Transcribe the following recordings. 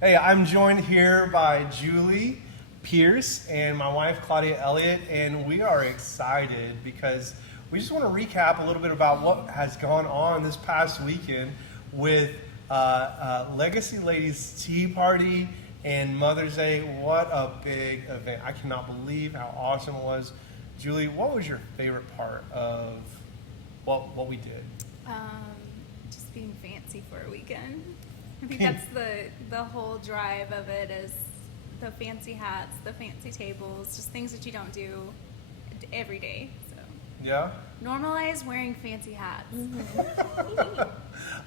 Hey, I'm joined here by Julie Pierce and my wife Claudia Elliott, and we are excited because we just want to recap a little bit about what has gone on this past weekend with Legacy Ladies Tea Party and Mother's Day. What a big event! I cannot believe how awesome it was. Julie, what was your favorite part of what we did? Just being fancy for a weekend. I think that's the whole drive of it is the fancy hats, the fancy tables, just things that you don't do every day. So Yeah? normalize wearing fancy hats.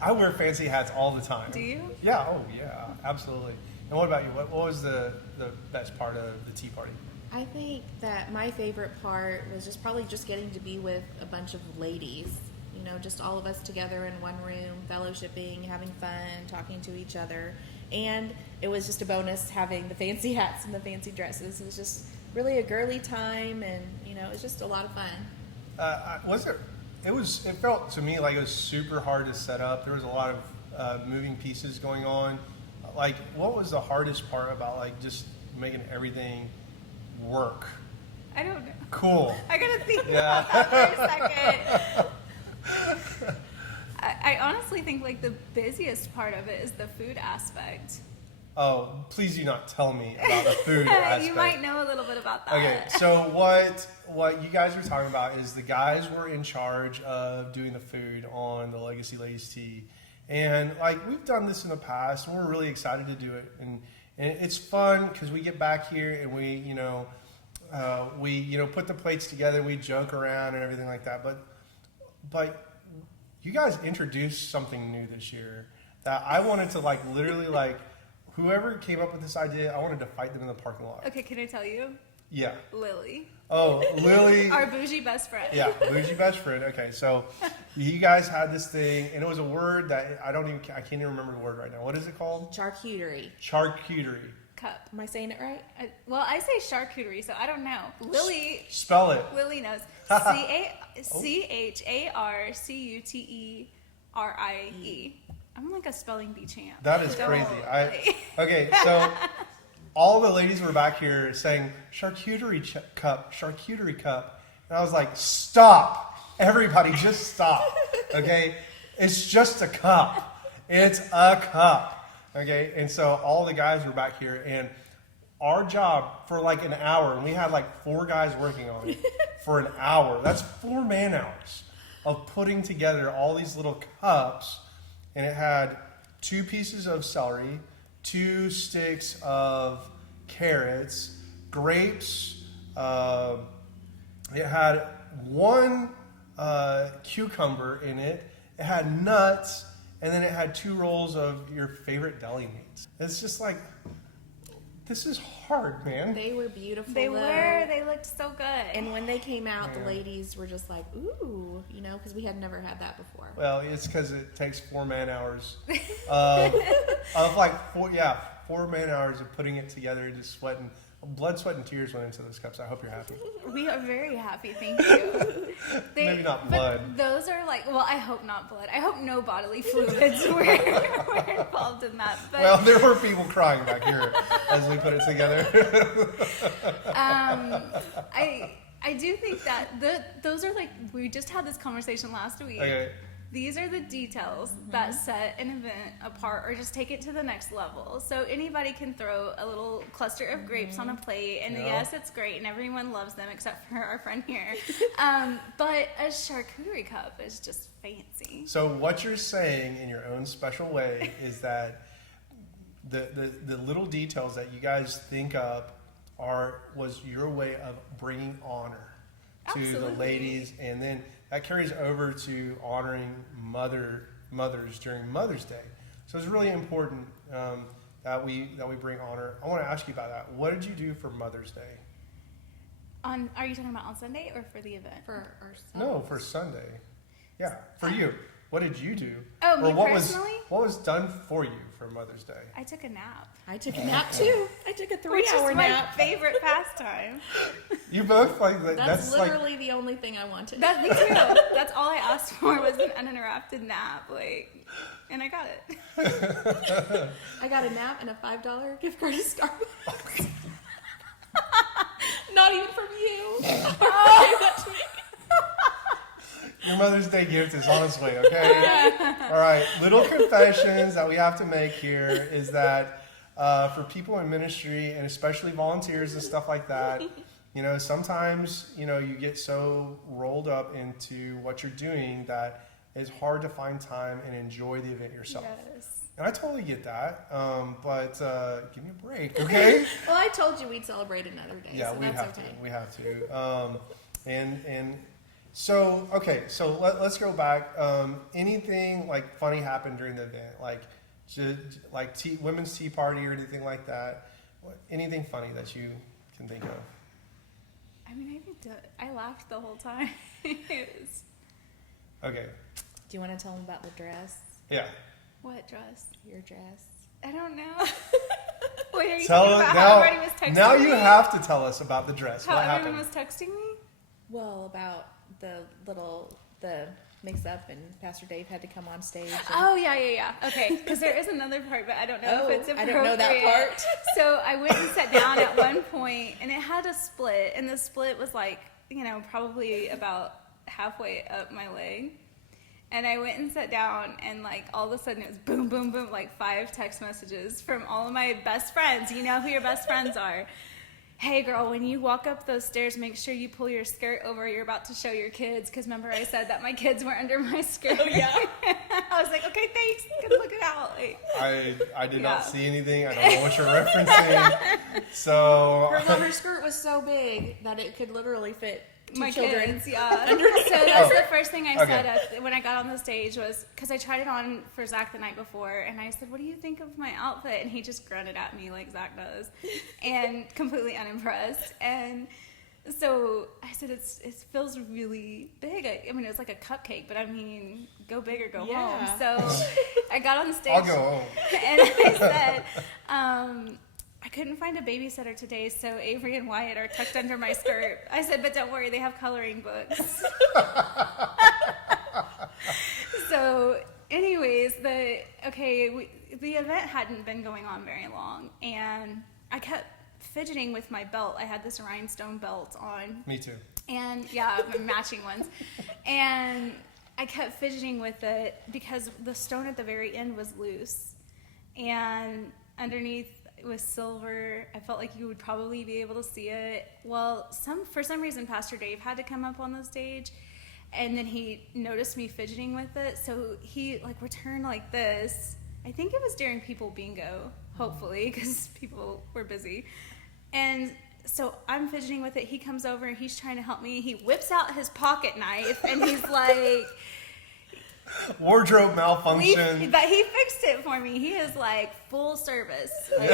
I wear fancy hats all the time. Do you? Yeah, oh yeah, absolutely. And what about you? What was the best part of the tea party? I think that my favorite part was just probably just getting to be with a bunch of ladies. You know, just all of us together in one room, fellowshipping, having fun, talking to each other. And it was just a bonus having the fancy hats and the fancy dresses. It was just really a girly time, and, you know, it was just a lot of fun. It felt to me like it was super hard to set up. There was a lot of moving pieces going on. Like, what was the hardest part about, like, just making everything work? I don't know. Cool. I gotta think Yeah. about that for a second. I honestly think like the busiest part of it is the food aspect. Oh, please do not tell me about the food aspect. You might know a little bit about that. Okay, so what you guys were talking about is the guys were in charge of doing the food on the Legacy Ladies Tea, and like we've done this in the past, and we're really excited to do it, and it's fun because we get back here and we put the plates together, we joke around and everything like that, but you guys introduced something new this year that I wanted to like literally like whoever came up with this idea, I wanted to fight them in the parking lot. Okay, can I tell you? Yeah. Lily. Oh, Lily. Our bougie best friend. Yeah, bougie best friend. Okay, so you guys had this thing, and it was a word that I can't even remember the word right now. What is it called? Charcuterie. Charcuterie. Cup. Am I saying it right? Well, I say charcuterie, so I don't know. Lily Spell it. knows. CHARCUTERIE. I'm like a spelling bee champ. That is Don't crazy. worry. Okay, so all the ladies were back here saying charcuterie cup, and I was like, stop, everybody, just stop. Okay, it's just a cup. It's a cup. Okay, and so all the guys were back here, and our job for like an hour, and we had like 4 guys working on it for an hour. That's 4 man hours of putting together all these little cups, and it had 2 pieces of celery, 2 sticks of carrots, grapes. It had 1 cucumber in it. It had nuts. And then it had 2 rolls of your favorite deli meats. It's just like, this is hard, man. They were beautiful. They though. were. They looked so good. And when they came out, Yeah. the ladies were just like, ooh, you know, because we had never had that before. Well, it's because it takes 4 man hours of like 4 man hours of putting it together, just sweating. Blood, sweat, and tears went into those cups. I hope you're happy. We are very happy, thank you. Maybe not but blood. Those are like, well, I hope not blood. I hope no bodily fluids were involved in that. But Well, there were people crying back here as we put it together. I do think that those are like, we just had this conversation last week. Okay. These are the details that set an event apart or just take it to the next level. So anybody can throw a little cluster of grapes on a plate, and Yeah. yes, it's great, and everyone loves them except for our friend here. But a charcuterie cup is just fancy. So what you're saying in your own special way is that the little details that you guys think up was your way of bringing honor to the Absolutely. ladies, and then that carries over to honoring mothers during Mother's Day. So it's really important that we bring honor. I want to ask you about that. What did you do for Mother's Day? Are you talking about on Sunday or for the event? For our No, for Sunday. Yeah, for you. What did you do? Oh, me what personally? what was done for you for Mother's Day? I took a nap. I took a nap too. I took a Which 3-hour is my nap. favorite pastime. You both like That's like literally the only thing I wanted. Me too. That's all I asked for was an uninterrupted nap. Like, and I got it. I got a nap and a $5 gift card to Starbucks. Not even from you. That to me. Your Mother's Day gift is on its way, okay? All right, little confessions that we have to make here is that for people in ministry, and especially volunteers and stuff like that, you know, sometimes, you know, you get so rolled up into what you're doing that it's hard to find time and enjoy the event yourself. Yes. And I totally get that, but give me a break, okay? Well, I told you we'd celebrate another day. Yeah, so we that's have okay. to. We have to. So okay. So let's go back. Anything like funny happened during the event, like women's tea party or anything like that? Anything funny that you can think of? I mean, I laughed the whole time. It was, Okay. Do you want to tell them about the dress? Yeah. what dress? Your dress? I don't know. Wait, are you Tell talking us about how everybody was texting now. me? You have to tell us about the dress. How What everyone happened? was texting me? Well, about the mix up and Pastor Dave had to come on stage. And, Oh, yeah. Okay, because there is another part, but I don't know Oh, if it's I appropriate. didn't know that part. So I went and sat down at one point, and it had a split, and the split was like, you know, probably about halfway up my leg. And I went and sat down, and like all of a sudden it was boom, boom, boom, like 5 text messages from all of my best friends. You know who your best friends are. Hey girl, when you walk up those stairs, make sure you pull your skirt over. You're about to show your kids. Because remember I said that my kids were under my skirt. Oh, yeah. I was like, okay, thanks. Good looking out. Like, I did Yeah. not see anything. I don't know what you're referencing. So her skirt was so big that it could literally fit 2 my children. kids, yeah. So that's the first thing I Okay. said when I got on the stage was, because I tried it on for Zach the night before, and I said, what do you think of my outfit? And he just grunted at me like Zach does, and completely unimpressed. And so I said, it feels really big. I mean, it was like a cupcake, but I mean, go big or go Yeah. home. So I got on the stage. I'll go home. And I said, I couldn't find a babysitter today, so Avery and Wyatt are tucked under my skirt. I said, but don't worry, they have coloring books. So, anyways, the event hadn't been going on very long, and I kept fidgeting with my belt. I had this rhinestone belt on. Me too. And yeah, matching ones. And I kept fidgeting with it because the stone at the very end was loose. And underneath it was silver. I felt like you would probably be able to see it. Well, for some reason, Pastor Dave had to come up on the stage. And then he noticed me fidgeting with it. So he like returned like this. I think it was during People Bingo, hopefully, because people were busy. And so I'm fidgeting with it. He comes over and he's trying to help me. He whips out his pocket knife and he's like, Wardrobe malfunction. but he fixed it for me. He is like full service. Like,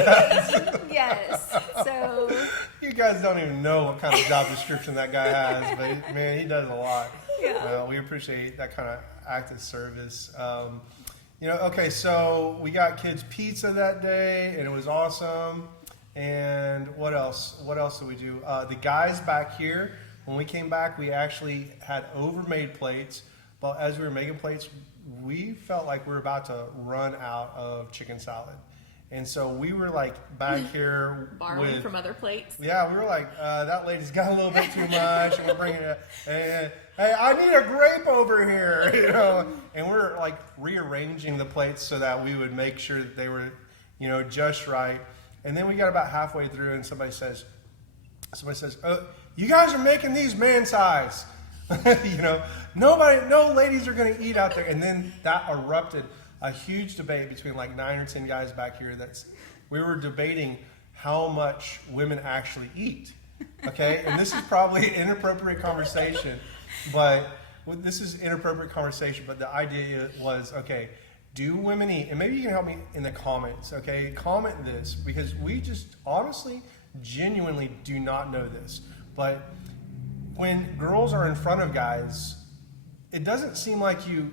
yes. So You guys don't even know what kind of job description that guy has, but man, he does a lot. Yeah. We appreciate that kind of active service. Okay, so we got kids pizza that day, and it was awesome. And what else? What else did we do? The guys back here, when we came back, we actually had overmade plates. But as we were making plates, we felt like we were about to run out of chicken salad. And so we were like back here Borrowing from other plates. Yeah, we were like, that lady's got a little bit too much, and we're bringing it. Hey, I need a grape over here, you know. And we're like rearranging the plates so that we would make sure that they were, you know, just right. And then we got about halfway through, and somebody says, "Oh, you guys are making these man size." You know, no ladies are going to eat out there. And then that erupted a huge debate between like 9 or 10 guys back here. We were debating how much women actually eat. Okay, and this is probably an inappropriate conversation, but But the idea was, okay, do women eat? And maybe you can help me in the comments. Okay, comment this, because we just honestly, genuinely do not know this, but when girls are in front of guys, it doesn't seem like you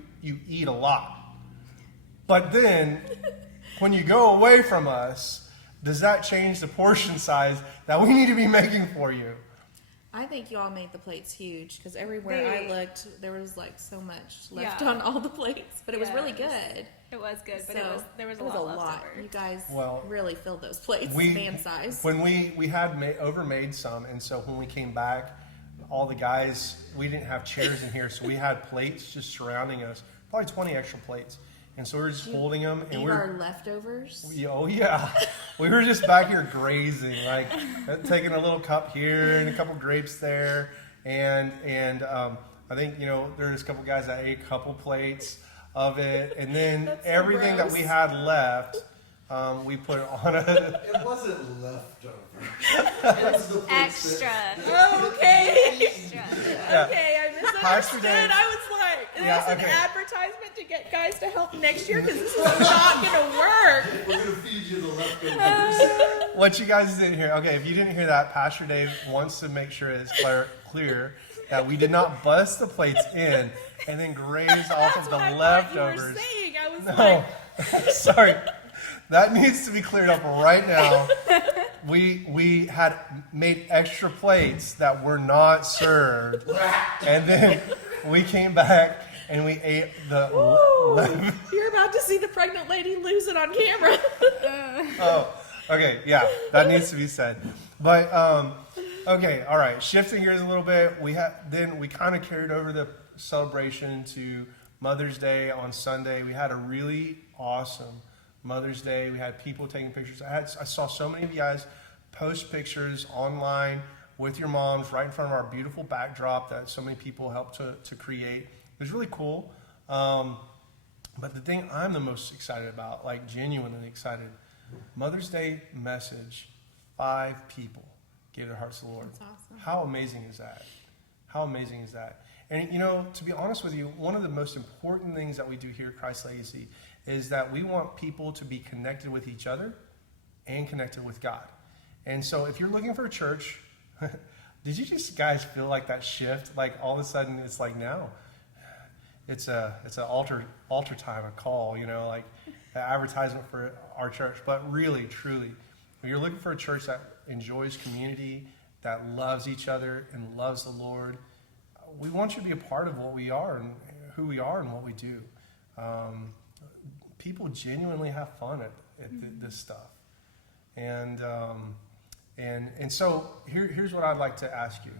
eat a lot. But then, when you go away from us, does that change the portion size that we need to be making for you? I think you all made the plates huge because everywhere I looked, there was like so much left Yeah. on all the plates, but it was really Yes. good. It was good, but So, there was it a was lot a left lot. over. You guys Well, really filled those plates, we man size. when we had overmade some, and so when we came back, all the guys, we didn't have chairs in here, so we had plates just surrounding us, probably 20 extra plates, and so we were just holding them, and Eat we our were, leftovers. oh yeah, we were just back here grazing, like taking a little cup here and a couple grapes there, and I think there's a couple guys that ate a couple plates of it, and then That's so everything that gross. we had left, we put on a. It wasn't leftover. It was the plates Extra. Oh, okay. Extra. Okay, I Pastor misunderstood. Dave. I was like, is Yeah, this okay. an advertisement to get guys to help next year? Because this is not going to work. We're going to feed you the leftovers. What you guys didn't hear, okay, if you didn't hear that, Pastor Dave wants to make sure it's clear that we did not bust the plates in and then graze off That's of the what I leftovers. thought you were saying. I was No, like, sorry. That needs to be cleared up right now. We had made extra plates that were not served, and then we came back and we ate the. ooh, you're about to see the pregnant lady lose it on camera. Oh, okay, yeah, that needs to be said. But okay, all right. Shifting gears a little bit, we kind of carried over the celebration to Mother's Day on Sunday. We had a really awesome Mother's Day. We had people taking pictures. I saw so many of you guys post pictures online with your moms right in front of our beautiful backdrop that so many people helped to create. It was really cool. But the thing I'm the most excited about, like genuinely excited, Mother's Day message, 5 people gave their hearts to the Lord. That's awesome. How amazing is that? How amazing is that? And to be honest with you, one of the most important things that we do here at Christ Legacy is that we want people to be connected with each other and connected with God. And so if you're looking for a church, did you just guys feel like that shift? Like all of a sudden it's like now it's an altar time, a call, like an advertisement for our church. But really, truly, when you're looking for a church that enjoys community, that loves each other and loves the Lord, we want you to be a part of what we are and who we are and what we do. People genuinely have fun at this stuff. And so here's what I'd like to ask you.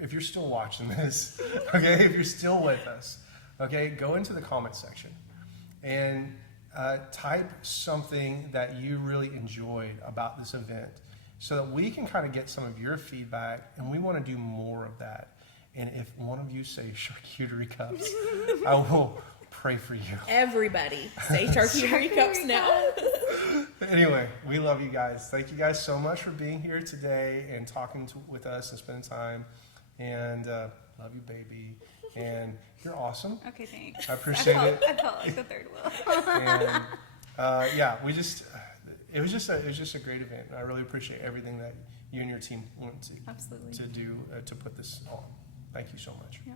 If you're still watching this, okay, if you're still with us, okay, go into the comment section and type something that you really enjoyed about this event so that we can kind of get some of your feedback, and we want to do more of that. And if one of you say charcuterie cups, I will pray for you. Everybody say charcuterie cups now. Anyway, we love you guys. Thank you guys so much for being here today and talking with us and spending time. And love you, baby. And you're awesome. Okay, thanks. I appreciate it. I felt like the third wheel. And yeah, it was just a great event. I really appreciate everything that you and your team went Absolutely. to do to put this on. Thank you so much. Yeah.